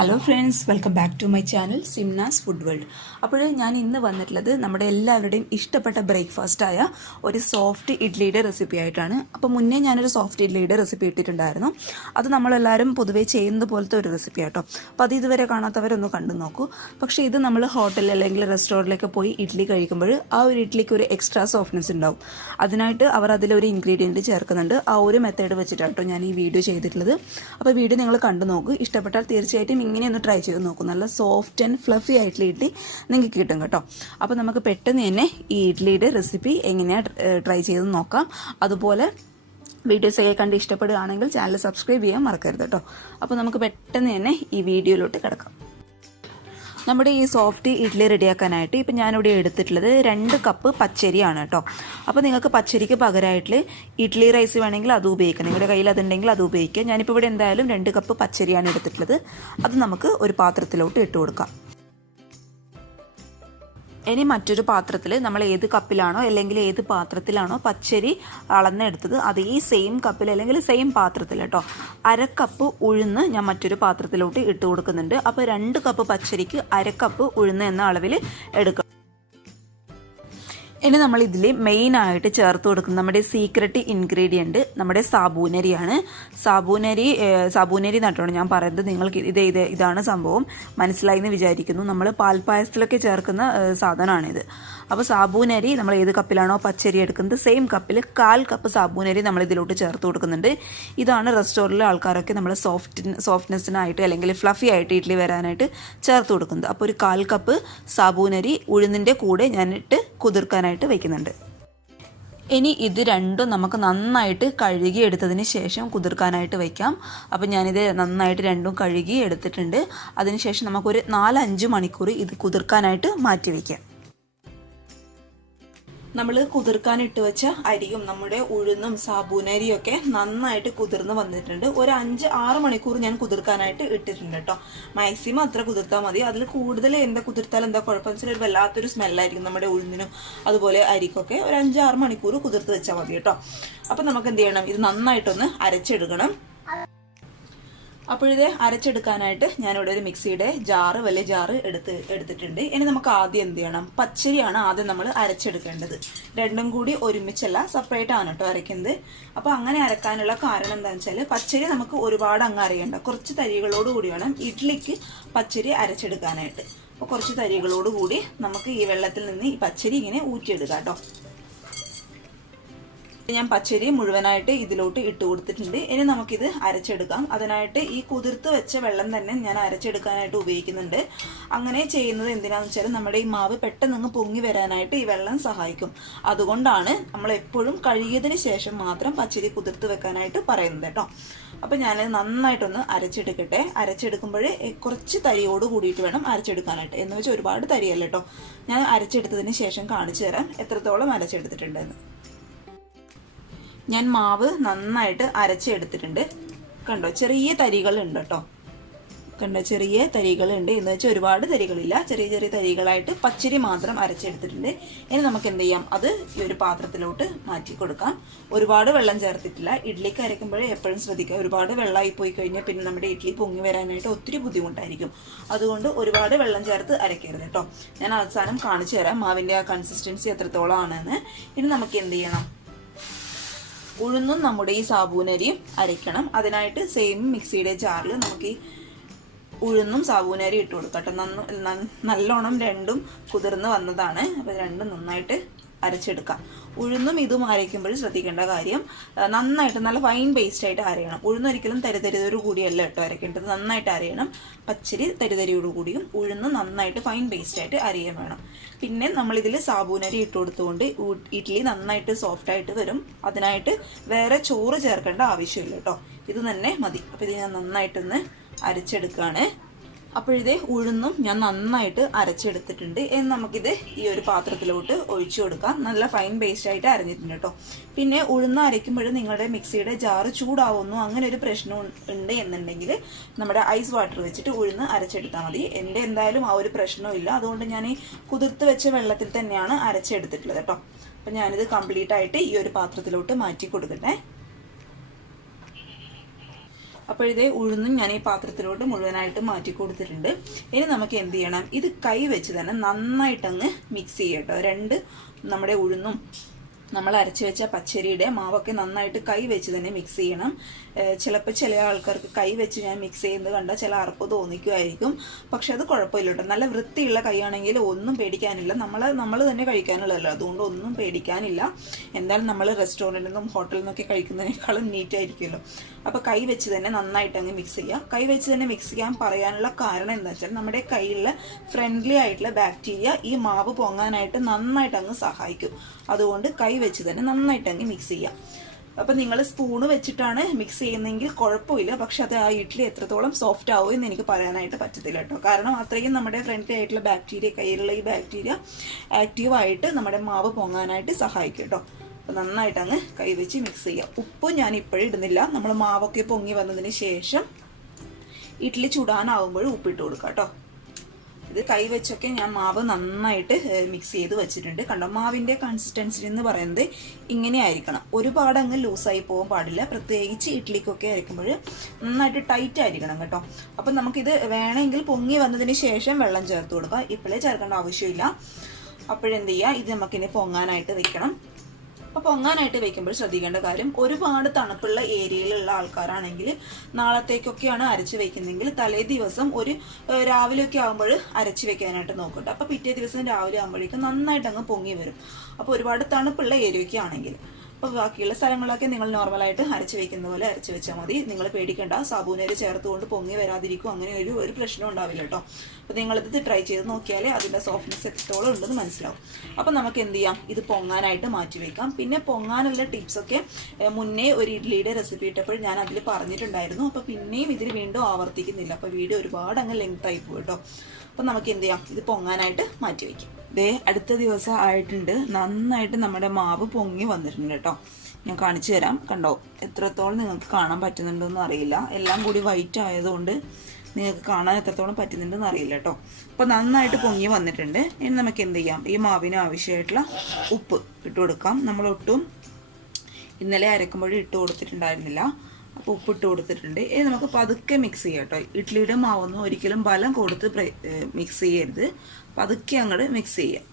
Hello friends, welcome back to my channel Simnas food world. അപ്പോൾ ഞാൻ ഇന്ന് വന്നിട്ടുള്ളത് നമ്മുടെ എല്ലാവരുടെയും ഇഷ്ടപ്പെട്ട ബ്രേക്ക്ഫാസ്റ്റായ ഒരു സോഫ്റ്റ് ഇഡ്ലിയുടെ റെസിപ്പി ആയിട്ടാണ്. അപ്പോൾ മുന്നേ ഞാനൊരു സോഫ്റ്റ് ഇഡ്ലിയുടെ റെസിപ്പി ഇട്ടിട്ടുണ്ടായിരുന്നു. അത് നമ്മളെല്ലാവരും പൊതുവേ ചെയ്യുന്നത് പോലത്തെ ഒരു റെസിപ്പി ആട്ടോ. അപ്പോൾ അത് ഇതുവരെ കാണാത്തവരൊന്ന് കണ്ടു നോക്കൂ. പക്ഷേ ഇത് നമ്മൾ ഹോട്ടലിൽ അല്ലെങ്കിൽ റെസ്റ്റോറൻറ്റിലൊക്കെ പോയി ഇഡ്ലി കഴിക്കുമ്പോൾ ആ ഒരു ഇഡ്ലിക്ക് ഒരു എക്സ്ട്രാ സോഫ്റ്റ്നെസ് ഉണ്ടാവും. അതിനായിട്ട് അവർ അതിലൊരു ഇൻഗ്രീഡിയൻറ്റ് ചേർക്കുന്നുണ്ട്. ആ ഒരു മെത്തേഡ് വെച്ചിട്ടാട്ടോ ഞാൻ ഈ വീഡിയോ ചെയ്തിട്ടുള്ളത്. അപ്പോൾ വീഡിയോ നിങ്ങൾ കണ്ടു നോക്കൂ. ഇഷ്ടപ്പെട്ടാൽ തീർച്ചയായിട്ടും ഇങ്ങനെ ഒന്ന് ട്രൈ ചെയ്ത് നോക്കും. നല്ല സോഫ്റ്റ് ആൻഡ് ഫ്ലഫി ആയിട്ടുള്ള ഇഡ്ലി നിങ്ങൾക്ക് കിട്ടും കേട്ടോ. അപ്പോൾ നമുക്ക് പെട്ടെന്ന് തന്നെ ഈ ഇഡ്ലിയുടെ റെസിപ്പി എങ്ങനെയാണ് ട്രൈ ചെയ്ത് നോക്കാം. അതുപോലെ വീഡിയോസൊക്കെ കണ്ട് ഇഷ്ടപ്പെടുകയാണെങ്കിൽ ചാനൽ സബ്സ്ക്രൈബ് ചെയ്യാൻ മറക്കരുത് കേട്ടോ. അപ്പോൾ നമുക്ക് പെട്ടെന്ന് തന്നെ ഈ വീഡിയോയിലോട്ട് കിടക്കാം. നമ്മുടെ ഈ സോഫ്റ്റ് ഇഡ്ഡലി റെഡിയാക്കാനായിട്ട് ഇപ്പം ഞാനിവിടെ എടുത്തിട്ടുള്ളത് 2 കപ്പ് പച്ചരിയാണ് കേട്ടോ. അപ്പോൾ നിങ്ങൾക്ക് പച്ചരിക്ക് പകരമായിട്ട് ഇഡ്ഡലി റൈസ് വേണമെങ്കിൽ അത് ഉപയോഗിക്കാം. നിങ്ങളുടെ കയ്യിൽ അതുണ്ടെങ്കിൽ അത് ഉപയോഗിക്കാം. ഞാനിപ്പോൾ ഇവിടെ എന്തായാലും 2 കപ്പ് പച്ചരിയാണ് എടുത്തിട്ടുള്ളത്. അത് നമുക്ക് ഒരു പാത്രത്തിലോട്ട് ഇട്ട് കൊടുക്കാം. ഇനി മറ്റൊരു പാത്രത്തിൽ നമ്മൾ ഏത് കപ്പിലാണോ അല്ലെങ്കിൽ ഏത് പാത്രത്തിലാണോ പച്ചരി അളന്നെടുത്തത് അതേ സെയിം കപ്പിൽ അല്ലെങ്കിൽ സെയിം പാത്രത്തിൽ കേട്ടോ 1/2 കപ്പ് ഉഴുന്ന് ഞാൻ മറ്റൊരു പാത്രത്തിലോട്ട് ഇട്ട് കൊടുക്കുന്നുണ്ട്. അപ്പോൾ 2 കപ്പ് പച്ചരിക്ക് 1/2 കപ്പ് ഉഴുന്ന് എന്ന അളവിൽ എടുക്കണം. ഇനി നമ്മൾ ഇതിൽ മെയിനായിട്ട് ചേർത്ത് കൊടുക്കുന്ന നമ്മുടെ സീക്രട്ട് ഇൻഗ്രീഡിയൻറ്റ് നമ്മുടെ സാബൂനരിയാണ്. സാബൂനരി നട്ടോണം ഞാൻ പറയുന്നത്. നിങ്ങൾക്ക് ഇതാണ് സംഭവം മനസ്സിലായി എന്ന് വിചാരിക്കുന്നു. നമ്മൾ പാൽപ്പായസത്തിലൊക്കെ ചേർക്കുന്ന സാധനമാണിത്. അപ്പോൾ സാബൂനരി നമ്മൾ ഏത് കപ്പിലാണോ പച്ചരി എടുക്കുന്നത് സെയിം കപ്പിൽ 1/4 കപ്പ് സാബൂനരി നമ്മൾ ഇതിലോട്ട് ചേർത്ത് കൊടുക്കുന്നുണ്ട്. ഇതാണ് റെസ്റ്റോറൻറ്റിലെ ആൾക്കാരൊക്കെ നമ്മൾ സോഫ്റ്റ്നെസ്സിനായിട്ട് അല്ലെങ്കിൽ ഫ്ലഫി ആയിട്ട് ഇഡ്ഡലി വരാനായിട്ട് ചേർത്ത് കൊടുക്കുന്നത്. അപ്പോൾ ഒരു 1/4 കപ്പ് സാബൂനരി ഉഴുന്നിൻ്റെ കൂടെ ഞാനിട്ട് കുതിർക്കാനായിട്ട് വയ്ക്കുന്നുണ്ട്. ഇനി ഇത് രണ്ടും നമുക്ക് നന്നായിട്ട് കഴുകി എടുത്തതിന് ശേഷം കുതിർക്കാനായിട്ട് വയ്ക്കാം. അപ്പം ഞാനിത് നന്നായിട്ട് രണ്ടും കഴുകി എടുത്തിട്ടുണ്ട്. അതിനുശേഷം നമുക്കൊരു 4-5 മണിക്കൂർ ഇത് കുതിർക്കാനായിട്ട് മാറ്റി വയ്ക്കാം. നമ്മൾ കുതിർക്കാനിട്ട് വെച്ച അരിയും നമ്മുടെ ഉഴുന്നും സാബൂനരിയും ഒക്കെ നന്നായിട്ട് കുതിർന്ന് വന്നിട്ടുണ്ട്. ഒരു 5-6 മണിക്കൂർ ഞാൻ കുതിർക്കാനായിട്ട് ഇട്ടിട്ടുണ്ട് കേട്ടോ. മാക്സിമം അത്ര കുതിർത്താൽ മതി. അതിൽ കൂടുതൽ കുതിർത്താൽ എന്താ കുഴപ്പമെന്ന് വെച്ചാൽ ഒരു വല്ലാത്തൊരു സ്മെല്ലായിരിക്കും നമ്മുടെ ഉഴുന്നിനും അതുപോലെ അരിക്കൊക്കെ. ഒരു 5-6 മണിക്കൂർ കുതിർത്ത് വെച്ചാൽ മതി കേട്ടോ. അപ്പം നമുക്ക് എന്ത് ചെയ്യണം, ഇത് നന്നായിട്ടൊന്ന് അരച്ചെടുക്കണം. അപ്പോഴിത് അരച്ചെടുക്കാനായിട്ട് ഞാനിവിടെ ഒരു മിക്സിയുടെ വലിയ ജാറ് എടുത്തിട്ടുണ്ട്. ഇനി നമുക്ക് ആദ്യം എന്ത് ചെയ്യണം, പച്ചരിയാണ് ആദ്യം നമ്മൾ അരച്ചെടുക്കേണ്ടത്. രണ്ടും കൂടി ഒരുമിച്ചല്ല, സെപ്പറേറ്റ് ആണ് കേട്ടോ അരയ്ക്കുന്നത്. അപ്പോൾ അങ്ങനെ അരക്കാനുള്ള കാരണം എന്താണെന്ന് വെച്ചാൽ പച്ചരി നമുക്ക് ഒരുപാട് അങ്ങ് അരയണ്ട. കുറച്ച് തരികളോട് കൂടി വേണം ഇഡ്ഡലിക്ക് പച്ചരി അരച്ചെടുക്കാനായിട്ട്. അപ്പോൾ കുറച്ച് തരികളോട് കൂടി നമുക്ക് ഈ വെള്ളത്തിൽ നിന്ന് ഈ പച്ചരി ഇങ്ങനെ ഊറ്റിയെടുക്കാം കേട്ടോ. ഞാൻ പച്ചരി മുഴുവനായിട്ട് ഇതിലോട്ട് ഇട്ട് കൊടുത്തിട്ടുണ്ട്. ഇനി നമുക്കിത് അരച്ചെടുക്കാം. അതിനായിട്ട് ഈ കുതിർത്ത് വെച്ച വെള്ളം തന്നെ ഞാൻ അരച്ചെടുക്കാനായിട്ട് ഉപയോഗിക്കുന്നുണ്ട്. അങ്ങനെ ചെയ്യുന്നത് എന്തിനാന്ന് വെച്ചാൽ നമ്മുടെ ഈ മാവ് പെട്ടെന്ന് പൊങ്ങി വരാനായിട്ട് ഈ വെള്ളം സഹായിക്കും. അതുകൊണ്ടാണ് നമ്മൾ എപ്പോഴും കഴുകിയതിന് ശേഷം മാത്രം പച്ചരി കുതിർത്ത് വെക്കാനായിട്ട് പറയുന്നത് കേട്ടോ. അപ്പം ഞാൻ നന്നായിട്ടൊന്ന് അരച്ചെടുക്കട്ടെ. അരച്ചെടുക്കുമ്പോൾ കുറച്ച് തരിയോട് കൂടിയിട്ട് വേണം അരച്ചെടുക്കാനായിട്ട്. എന്ന് വെച്ചാൽ ഒരുപാട് തരിയല്ല കേട്ടോ. ഞാൻ അരച്ചെടുത്തതിന് ശേഷം കാണിച്ചു തരാം എത്രത്തോളം അരച്ചെടുത്തിട്ടുണ്ടെന്ന്. ഞാൻ മാവ് നന്നായിട്ട് അരച്ചെടുത്തിട്ടുണ്ട്. കണ്ടോ, ചെറിയ തരികളുണ്ട് കേട്ടോ. കണ്ടോ, ചെറിയ തരികളുണ്ട്. എന്ന് വെച്ചാൽ ഒരുപാട് തരികളില്ല, ചെറിയ ചെറിയ തരികളായിട്ട് പച്ചരി മാത്രം അരച്ചെടുത്തിട്ടുണ്ട്. ഇനി നമുക്ക് എന്ത് ചെയ്യാം, അത് ഈ ഒരു പാത്രത്തിലോട്ട് മാറ്റി കൊടുക്കാം. ഒരുപാട് വെള്ളം ചേർത്തിട്ടില്ല. ഇഡ്ഡലിക്ക് അരയ്ക്കുമ്പോഴേ എപ്പോഴും ശ്രദ്ധിക്കുക, ഒരുപാട് വെള്ളമായി പോയി കഴിഞ്ഞാൽ പിന്നെ നമ്മുടെ ഇഡ്ഡലി പൊങ്ങി വരാനായിട്ട് ഒത്തിരി ബുദ്ധിമുട്ടായിരിക്കും. അതുകൊണ്ട് ഒരുപാട് വെള്ളം ചേർത്ത് അരയ്ക്കരുത് കേട്ടോ. ഞാൻ അവസാനം കാണിച്ചു തരാം മാവിൻ്റെ ആ കൺസിസ്റ്റൻസി എത്രത്തോളം ആണെന്ന്. ഇനി നമുക്ക് എന്ത് ചെയ്യണം, ഉഴുന്നും നമ്മുടെ ഈ സാബൂനരിയും അരയ്ക്കണം. അതിനായിട്ട് സെയിം മിക്സിയുടെ ജാറിൽ നമുക്ക് ഈ ഉഴുന്നും സാബൂനരിയും ഇട്ട് കൊടുക്കട്ടെ. നല്ലോണം രണ്ടും കുതിർന്ന് വന്നതാണ്. അപ്പോൾ രണ്ടും നന്നായിട്ട് അരച്ചെടുക്കാം. ഉഴുന്നും ഇതും അരയ്ക്കുമ്പോൾ ശ്രദ്ധിക്കേണ്ട കാര്യം, നന്നായിട്ട് നല്ല ഫൈൻ പേസ്റ്റായിട്ട് അരയണം. ഉഴുന്നൊരിക്കലും തരിതരിയോട് കൂടിയല്ല കേട്ടോ അരയ്ക്കേണ്ടത്, നന്നായിട്ട് അരയണം. പച്ചരി തരിതരിയോട് കൂടിയും ഉഴുന്ന് നന്നായിട്ട് ഫൈൻ പേസ്റ്റായിട്ട് അരയാൻ വേണം. പിന്നെ നമ്മളിതിൽ സാബൂനരി ഇട്ട് കൊടുത്തുകൊണ്ട് ഇഡ്ഡലി നന്നായിട്ട് സോഫ്റ്റായിട്ട് വരും. അതിനായിട്ട് വേറെ ചോറ് ചേർക്കേണ്ട ആവശ്യമില്ല കേട്ടോ, ഇത് തന്നെ മതി. അപ്പോൾ ഇത് ഞാൻ നന്നായിട്ടൊന്ന് അരച്ചെടുക്കുകയാണ്. അപ്പോഴിതേ ഉഴുന്നും ഞാൻ നന്നായിട്ട് അരച്ചെടുത്തിട്ടുണ്ട്. ഇനി നമുക്കിത് ഈ ഒരു പാത്രത്തിലോട്ട് ഒഴിച്ചു കൊടുക്കാം. നല്ല ഫൈൻ പേസ്റ്റായിട്ട് അരഞ്ഞിട്ടുണ്ട് കേട്ടോ. പിന്നെ ഉഴുന്ന് അരയ്ക്കുമ്പോഴും നിങ്ങളുടെ മിക്സിയുടെ ജാറ് ചൂടാവുന്നു അങ്ങനെ ഒരു പ്രശ്നം ഉണ്ട് എന്നുണ്ടെങ്കിൽ നമ്മുടെ ഐസ് വാട്ടർ വെച്ചിട്ട് ഉഴുന്ന് അരച്ചെടുത്താൽ മതി. എൻ്റെ എന്തായാലും ആ ഒരു പ്രശ്നവും ഇല്ല. അതുകൊണ്ട് ഞാൻ ഈ കുതിർത്ത് വെച്ച വെള്ളത്തിൽ തന്നെയാണ് അരച്ചെടുത്തിട്ടുള്ളത് കേട്ടോ. അപ്പം ഞാനിത് കംപ്ലീറ്റ് ആയിട്ട് ഈ ഒരു പാത്രത്തിലോട്ട് മാറ്റി കൊടുക്കട്ടെ. അപ്പോൾ ഇതേ ഉഴുന്നും ഞാൻ ഈ പാത്രത്തിലോട്ട് മുഴുവനായിട്ട് മാറ്റി കൊടുത്തിട്ടുണ്ട്. ഇനി നമുക്ക് എന്ത് ചെയ്യണം, ഇത് കൈ വെച്ച് തന്നെ നന്നായിട്ടങ്ങ് മിക്സ് ചെയ്യട്ടോ. നമ്മുടെ ഉഴുന്നും നമ്മൾ അരച്ച് വെച്ച പച്ചരിയുടെ മാവൊക്കെ നന്നായിട്ട് കൈ വെച്ച് തന്നെ മിക്സ് ചെയ്യണം. ചിലപ്പോൾ ചില ആൾക്കാർക്ക് കൈ വെച്ച് ഞാൻ മിക്സ് ചെയ്യുന്നത് കണ്ടാൽ ചില അറപ്പ് തോന്നിക്കുമായിരിക്കും. പക്ഷെ അത് കുഴപ്പമില്ല കേട്ടോ. നല്ല വൃത്തിയുള്ള കൈയാണെങ്കിൽ ഒന്നും പേടിക്കാനില്ല. നമ്മൾ തന്നെ കഴിക്കാനുള്ളതല്ലോ, അതുകൊണ്ട് ഒന്നും പേടിക്കാനില്ല. എന്തായാലും നമ്മൾ റെസ്റ്റോറൻറ്റിൽ നിന്നും ഹോട്ടലിൽ നിന്നൊക്കെ കഴിക്കുന്നതിനേക്കാളും നീറ്റായിരിക്കുമല്ലോ. അപ്പോൾ കൈ വെച്ച് തന്നെ നന്നായിട്ട് അങ്ങ് മിക്സ് ചെയ്യുക. കൈ വെച്ച് തന്നെ മിക്സ് ചെയ്യാൻ പറയാനുള്ള കാരണം എന്താ വെച്ചാൽ നമ്മുടെ കയ്യിലുള്ള ഫ്രണ്ട്ലി ആയിട്ടുള്ള ബാക്ടീരിയ ഈ മാവ് പൊങ്ങാനായിട്ട് നന്നായിട്ട് അങ്ങ് സഹായിക്കും. അതുകൊണ്ട് കൈ വെച്ച് തന്നെ നന്നായിട്ട് അങ്ങ് മിക്സ് ചെയ്യാം. അപ്പം നിങ്ങൾ സ്പൂണ് വെച്ചിട്ടാണ് മിക്സ് ചെയ്യുന്നതെങ്കിൽ കുഴപ്പമില്ല. പക്ഷെ അത് ആ ഇഡ്ഡലി എത്രത്തോളം സോഫ്റ്റ് ആവും എന്ന് എനിക്ക് പറയാനായിട്ട് പറ്റത്തില്ല കേട്ടോ. കാരണം അത്രയും നമ്മുടെ ഫ്രണ്ട്ലി ആയിട്ടുള്ള ബാക്ടീരിയ, കയ്യിലുള്ള ഈ ബാക്ടീരിയ ആക്റ്റീവായിട്ട് നമ്മുടെ മാവ് പൊങ്ങാനായിട്ട് സഹായിക്കും കേട്ടോ. അപ്പം നന്നായിട്ട് അങ്ങ് കൈ വെച്ച് മിക്സ് ചെയ്യാം. ഉപ്പ് ഞാൻ ഇപ്പോഴും ഇടുന്നില്ല. നമ്മൾ മാവൊക്കെ പൊങ്ങി വന്നതിന് ശേഷം ഇഡ്ഡലി ചുടാനാവുമ്പോൾ ഉപ്പിട്ട് കൊടുക്കാം കേട്ടോ. ഇത് കൈ വെച്ചൊക്കെ ഞാൻ മാവ് നന്നായിട്ട് മിക്സ് ചെയ്ത് വെച്ചിട്ടുണ്ട്. കണ്ടോ, മാവിൻ്റെ കൺസിസ്റ്റൻസി എന്ന് പറയുന്നത് ഇങ്ങനെ ആയിരിക്കണം. ഒരുപാട് അങ്ങ് ലൂസായി പോകാൻ പാടില്ല. പ്രത്യേകിച്ച് ഇഡ്ഡലിക്കൊക്കെ അരയ്ക്കുമ്പോൾ നന്നായിട്ട് ടൈറ്റ് ആയിരിക്കണം കേട്ടോ. അപ്പം നമുക്കിത് വേണമെങ്കിൽ പൊങ്ങി വന്നതിന് ശേഷം വെള്ളം ചേർത്ത് കൊടുക്കുക. ഇപ്പോഴേ ചേർക്കേണ്ട ആവശ്യമില്ല. അപ്പോഴെന്ത് ചെയ്യുക, ഇത് നമുക്കിനി പൊങ്ങാനായിട്ട് വെക്കണം. അപ്പോൾ പൊങ്ങാനായിട്ട് വെക്കുമ്പോൾ ശ്രദ്ധിക്കേണ്ട കാര്യം, ഒരുപാട് തണുപ്പുള്ള ഏരിയയിലുള്ള ആൾക്കാരാണെങ്കിൽ നാളത്തേക്കൊക്കെയാണ് അരച്ച് വെക്കുന്നതെങ്കിൽ തലേ ദിവസം രാവിലെയൊക്കെ ആകുമ്പോൾ അരച്ച് വെക്കാനായിട്ട് നോക്കട്ടെ. അപ്പോൾ പിറ്റേ ദിവസം രാവിലെ ആകുമ്പോഴേക്കും നന്നായിട്ട് അങ്ങ് പൊങ്ങി വരും. അപ്പോൾ ഒരുപാട് തണുപ്പുള്ള ഏരിയയൊക്കെ ആണെങ്കിൽ. അപ്പോൾ ബാക്കിയുള്ള സ്ഥലങ്ങളൊക്കെ നിങ്ങൾ നോർമലായിട്ട് അരച്ച് വെക്കുന്ന പോലെ അരച്ച് വെച്ചാൽ മതി. നിങ്ങൾ പേടിക്കേണ്ട, സാബൂനരി ചേർത്തുകൊണ്ട് പൊങ്ങി വരാതിരിക്കും. അങ്ങനെ ഒരു പ്രശ്നം ഉണ്ടാവില്ല കേട്ടോ. അപ്പോൾ നിങ്ങളിത് ട്രൈ ചെയ്ത് നോക്കിയാലേ അതിൻ്റെ സോഫ്റ്റ്നെസ് എത്രത്തോളം ഉണ്ടെന്ന് മനസ്സിലാവും. അപ്പോൾ നമുക്ക് എന്ത് ചെയ്യാം, ഇത് പൊങ്ങാനായിട്ട് മാറ്റി വെക്കാം. പിന്നെ പൊങ്ങാനുള്ള ടിപ്സൊക്കെ മുന്നേ ഒരു ഇഡ്ഡലിയുടെ റെസിപ്പി ഇട്ടപ്പോൾ ഞാൻ അതിൽ പറഞ്ഞിട്ടുണ്ടായിരുന്നു. അപ്പോൾ പിന്നെയും ഇതിൽ വീണ്ടും ആവർത്തിക്കുന്നില്ല. അപ്പോൾ വീഡിയോ ഒരുപാട് അങ്ങ് ലെങ്ത് ആയി പോകും കേട്ടോ. അപ്പം നമുക്ക് എന്ത് ചെയ്യാം, ഇത് പൊങ്ങാനായിട്ട് മാറ്റി വയ്ക്കാം. അടുത്ത ദിവസം ആയിട്ടുണ്ട്. നന്നായിട്ട് നമ്മുടെ മാവ് പൊങ്ങി വന്നിട്ടുണ്ട് കേട്ടോ. ഞാൻ കാണിച്ചു തരാം. കണ്ടോ, എത്രത്തോളം നിങ്ങൾക്ക് കാണാൻ പറ്റുന്നുണ്ടോയെന്ന് അറിയില്ല. എല്ലാം കൂടി വൈറ്റ് ആയതുകൊണ്ട് നിങ്ങൾക്ക് കാണാൻ എത്രത്തോളം പറ്റുന്നുണ്ടെന്ന് അറിയില്ല കേട്ടോ. അപ്പോൾ നന്നായിട്ട് പൊങ്ങി വന്നിട്ടുണ്ട്. ഇനി നമുക്ക് എന്ത് ചെയ്യാം, ഈ മാവിന് ആവശ്യമായിട്ടുള്ള ഉപ്പ് ഇട്ട് കൊടുക്കാം. നമ്മളൊട്ടും ഇന്നലെ അരക്കുമ്പോൾ ഇട്ട് കൊടുത്തിട്ടുണ്ടായിരുന്നില്ല. അപ്പോൾ ഉപ്പിട്ട് കൊടുത്തിട്ടുണ്ട്. ഇനി നമുക്ക് പതുക്കെ മിക്സ് ചെയ്യാം കേട്ടോ. ഇഡ്ഡലിയുടെ മാവൊന്നും ഒരിക്കലും ബലം കൊടുത്ത് മിക്സ് ചെയ്യരുത്. പതുക്കെ അങ്ങോട്ട് മിക്സ് ചെയ്യാം.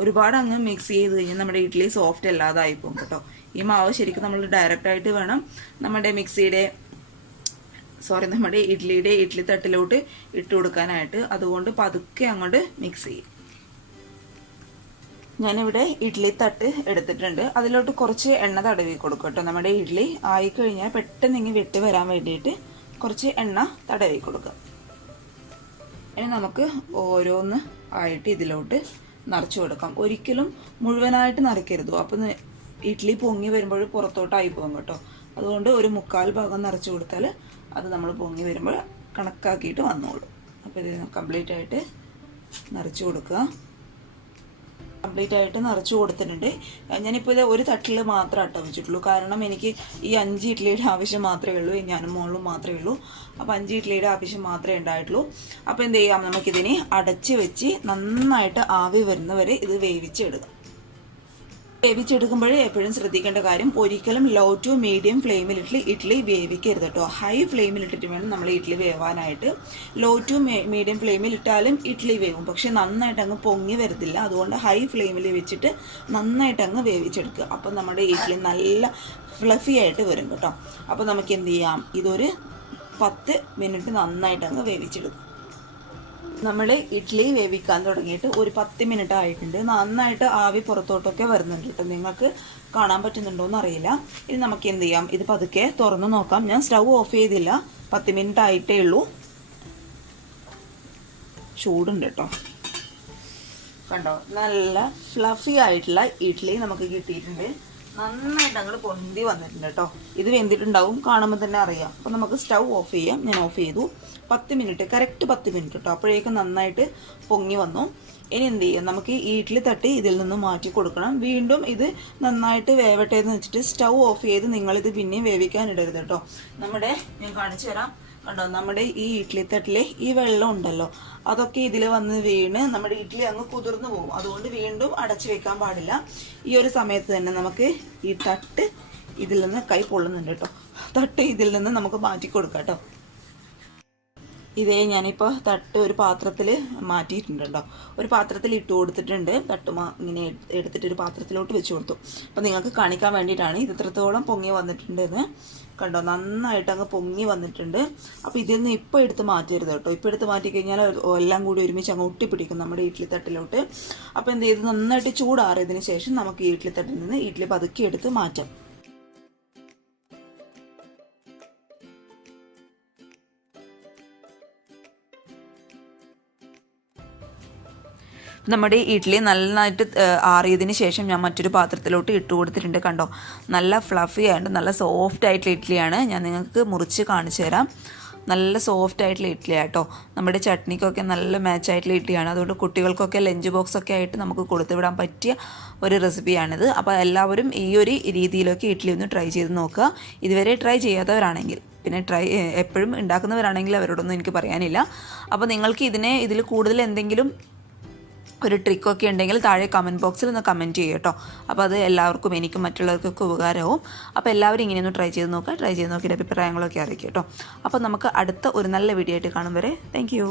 ഒരുപാട് അങ്ങ് മിക്സ് ചെയ്ത് കഴിഞ്ഞാൽ നമ്മുടെ ഇഡ്ഡലി സോഫ്റ്റ് അല്ലാതായി പോകും കേട്ടോ. ഈ മാവ് ശരിക്കും നമ്മൾ ഡയറക്റ്റായിട്ട് വേണം നമ്മുടെ ഇഡ്ഡലി തട്ടിലോട്ട് ഇട്ട് കൊടുക്കാനായിട്ട്. അതുകൊണ്ട് പതുക്കെ അങ്ങോട്ട് മിക്സ് ചെയ്യും. ഞാനിവിടെ ഇഡ്ഡലി തട്ട് എടുത്തിട്ടുണ്ട്. അതിലോട്ട് കുറച്ച് എണ്ണ തടവി കൊടുക്കും കേട്ടോ. നമ്മുടെ ഇഡ്ഡലി ആയിക്കഴിഞ്ഞാൽ പെട്ടെന്ന് ഇങ്ങനെ വിട്ട് വരാൻ വേണ്ടിയിട്ട് കുറച്ച് എണ്ണ തടവി കൊടുക്കുക. ഇനി നമുക്ക് ഓരോന്ന് ആയിട്ട് ഇതിലോട്ട് നിറച്ച് കൊടുക്കാം. ഒരിക്കലും മുഴുവനായിട്ട് നിറയ്ക്കരുത്. അപ്പം ഇഡ്ഡലി പൊങ്ങി വരുമ്പോൾ പുറത്തോട്ടായി പോകും കേട്ടോ. അതുകൊണ്ട് ഒരു 1/4 ഭാഗം നിറച്ച് കൊടുത്താൽ അത് നമ്മൾ പൊങ്ങി വരുമ്പോൾ കണക്കാക്കിയിട്ട് വന്നോളൂ. അപ്പോൾ ഇത് കംപ്ലീറ്റ് ആയിട്ട് നിറച്ച് കൊടുക്കുക. കംപ്ലീറ്റ് ആയിട്ട് നിറച്ച് കൊടുത്തിട്ടുണ്ട്. ഞാനിപ്പോൾ ഇത് ഒരു തട്ടിൽ മാത്രമേ അട്ട വെച്ചിട്ടുള്ളൂ. കാരണം എനിക്ക് ഈ 5 ഇഡ്ഡലിയുടെ ആവശ്യം മാത്രമേ ഉള്ളൂ. ഞാനും മോളും മാത്രമേ ഉള്ളൂ. അപ്പോൾ 5 ഇഡ്ഡലിയുടെ ആവശ്യം മാത്രമേ ഉണ്ടായിട്ടുള്ളൂ. അപ്പോൾ എന്ത് ചെയ്യാം, നമുക്കിതിനെ അടച്ച് വെച്ച് നന്നായിട്ട് ആവി വരുന്നവരെ ഇത് വേവിച്ചെടുക്കാം. വേവിച്ചെടുക്കുമ്പോഴേ എപ്പോഴും ശ്രദ്ധിക്കേണ്ട കാര്യം, ഒരിക്കലും ലോ ടു മീഡിയം ഫ്ലെയിമിലിട്ട് ഇഡ്ഡലി വേവിക്കരുത് കേട്ടോ. ഹൈ ഫ്ലെയിമിലിട്ടിട്ട് വേണം നമ്മൾ ഇഡ്ഡലി വേവാനായിട്ട്. ലോ ടു മീഡിയം ഫ്ലെയിമിൽ ഇട്ടാലും ഇഡ്ഡലി വേവും, പക്ഷെ നന്നായിട്ട് അങ്ങ് പൊങ്ങി വരത്തില്ല. അതുകൊണ്ട് ഹൈ ഫ്ലെയിമിൽ വെച്ചിട്ട് നന്നായിട്ട് അങ്ങ് വേവിച്ചെടുക്കുക. അപ്പം നമ്മുടെ ഇഡ്ഡലി നല്ല ഫ്ലഫി ആയിട്ട് വരും കേട്ടോ. അപ്പോൾ നമുക്ക് എന്ത് ചെയ്യാം, ഇതൊരു 10 മിനിറ്റ് നന്നായിട്ട് അങ്ങ് വേവിച്ചെടുക്കും. നമ്മൾ ഇഡ്ഡലി വേവിക്കാൻ തുടങ്ങിയിട്ട് ഒരു 10 മിനിറ്റ് ആയിട്ടുണ്ട്. നന്നായിട്ട് ആവി പുറത്തോട്ടൊക്കെ വരുന്നുണ്ട് കേട്ടോ. നിങ്ങൾക്ക് കാണാൻ പറ്റുന്നുണ്ടോയെന്ന് അറിയില്ല. ഇനി നമുക്ക് എന്ത് ചെയ്യാം, ഇത് പതുക്കെ തുറന്ന് നോക്കാം. ഞാൻ സ്റ്റൗ ഓഫ് ചെയ്തില്ല. 10 മിനിറ്റ് ആയിട്ടേ ഉള്ളൂ. ചൂടുണ്ട് കേട്ടോ. കണ്ടോ, നല്ല ഫ്ലഫി ആയിട്ടുള്ള ഇഡ്ഡലി നമുക്ക് കിട്ടിയിട്ടുണ്ട്. നന്നായിട്ട് അങ്ങോട്ട് പൊന്തി വന്നിട്ടുണ്ട് കേട്ടോ. ഇത് വെന്തിട്ടുണ്ടാവും, കാണുമ്പോൾ തന്നെ അറിയാം. അപ്പോൾ നമുക്ക് സ്റ്റൗ ഓഫ് ചെയ്യാം. ഞാൻ ഓഫ് ചെയ്തു. 10 മിനിറ്റ്, കറക്റ്റ് 10 മിനിറ്റ് കേട്ടോ. അപ്പോഴേക്കും നന്നായിട്ട് പൊങ്ങി വന്നു. ഇനി എന്ത് ചെയ്യാം, നമുക്ക് ഈ ഇഡ്ഡലി തട്ടി ഇതിൽ നിന്ന് മാറ്റി കൊടുക്കണം. വീണ്ടും ഇത് നന്നായിട്ട് വേവട്ടെ എന്ന് വെച്ചിട്ട് സ്റ്റൗ ഓഫ് ചെയ്ത് നിങ്ങളിത് പിന്നെയും വേവിക്കാൻ ഇടരുത് കേട്ടോ. ഞാൻ കാണിച്ചു തരാം. കണ്ടോ, നമ്മുടെ ഈ ഇഡ്ഡലി തട്ടിലെ ഈ വെള്ളം ഉണ്ടല്ലോ, അതൊക്കെ ഇതിൽ വന്ന് വീണ് നമ്മുടെ ഇഡ്ഡലി അങ്ങ് കുതിർന്നു പോകും. അതുകൊണ്ട് വീണ്ടും അടച്ചു വെക്കാൻ പാടില്ല. ഈ ഒരു സമയത്ത് തന്നെ നമുക്ക് ഈ തട്ട് ഇതിൽ നിന്ന് കൈ പൊള്ളുന്നുണ്ട് കേട്ടോ. തട്ട് ഇതിൽ നിന്ന് നമുക്ക് മാറ്റി കൊടുക്കാം കേട്ടോ. ഇതേ ഞാനിപ്പോൾ തട്ട് ഒരു പാത്രത്തിൽ മാറ്റിയിട്ടുണ്ട് കേട്ടോ. ഒരു പാത്രത്തിൽ ഇട്ട് കൊടുത്തിട്ടുണ്ട്. ഇങ്ങനെ എടുത്തിട്ട് ഒരു പാത്രത്തിലോട്ട് വെച്ച് കൊടുത്തു. അപ്പോൾ നിങ്ങൾക്ക് കാണിക്കാൻ വേണ്ടിയിട്ടാണ് ഇത് എത്രത്തോളം പൊങ്ങി വന്നിട്ടുണ്ടെന്ന്. കണ്ടോ, നന്നായിട്ട് അങ്ങ് പൊങ്ങി വന്നിട്ടുണ്ട്. അപ്പോൾ ഇതിൽ നിന്ന് ഇപ്പോൾ എടുത്ത് മാറ്റരുത് കേട്ടോ. ഇപ്പോൾ എടുത്ത് മാറ്റി കഴിഞ്ഞാൽ എല്ലാം കൂടി ഒരുമിച്ച് അങ്ങ് ഒട്ടിപ്പിടിക്കും നമ്മുടെ ഇഡ്ഡലി തട്ടിലോട്ട്. അപ്പോൾ എന്ത് ചെയ്ത് നന്നായിട്ട് ചൂടാറിയതിന് ശേഷം നമുക്ക് ഈ ഇഡ്ഡലി തട്ടിൽ നിന്ന് ഇഡ്ഡലി പതുക്കി എടുത്ത് മാറ്റാം. നമ്മുടെ ഇഡ്ഡലി നന്നായിട്ട് ആറിയതിന് ശേഷം ഞാൻ മറ്റൊരു പാത്രത്തിലോട്ട് ഇട്ട് കൊടുത്തിട്ടുണ്ട്. കണ്ടോ, നല്ല ഫ്ലഫി ആയിട്ട് നല്ല സോഫ്റ്റ് ആയിട്ടുള്ള ഇഡ്ഡലിയാണ്. ഞാൻ നിങ്ങൾക്ക് മുറിച്ച് കാണിച്ചു തരാം. നല്ല സോഫ്റ്റ് ആയിട്ടുള്ള ഇഡ്ഡലി ആട്ടോ. നമ്മുടെ ചട്നിക്കൊക്കെ നല്ല മാച്ച് ആയിട്ടുള്ള ഇഡ്ഡലിയാണ്. അതുകൊണ്ട് കുട്ടികൾക്കൊക്കെ ലഞ്ച് ബോക്സൊക്കെ ആയിട്ട് നമുക്ക് കൊടുത്തു വിടാൻ പറ്റിയ ഒരു റെസിപ്പിയാണിത്. അപ്പോൾ എല്ലാവരും ഈ ഒരു രീതിയിലൊക്കെ ഇഡ്ഡലി ഒന്ന് ട്രൈ ചെയ്ത് നോക്കുക. ഇതുവരെ ട്രൈ ചെയ്യാത്തവരാണെങ്കിൽ, പിന്നെ എപ്പോഴും ഉണ്ടാക്കുന്നവരാണെങ്കിൽ അവരോടൊന്നും എനിക്ക് പറയാനില്ല. അപ്പോൾ നിങ്ങൾക്ക് ഇതിൽ കൂടുതൽ എന്തെങ്കിലും ഒരു ട്രിക്കൊക്കെ ഉണ്ടെങ്കിൽ താഴെ കമൻറ്റ് ബോക്സിൽ ഒന്ന് കമൻറ്റ് ചെയ്യും കേട്ടോ. അപ്പോൾ അത് എല്ലാവർക്കും, എനിക്കും മറ്റുള്ളവർക്കൊക്കെ ഉപകാരമാവും. അപ്പോൾ എല്ലാവരും ഇങ്ങനെയൊന്ന് ട്രൈ ചെയ്ത് നോക്കുക. ട്രൈ ചെയ്ത് നോക്കിയിട്ട് അഭിപ്രായങ്ങളൊക്കെ അറിയിക്കും കേട്ടോ. അപ്പോൾ നമുക്ക് അടുത്ത ഒരു നല്ല വീഡിയോ ആയിട്ട് കാണും വരെ താങ്ക് യു.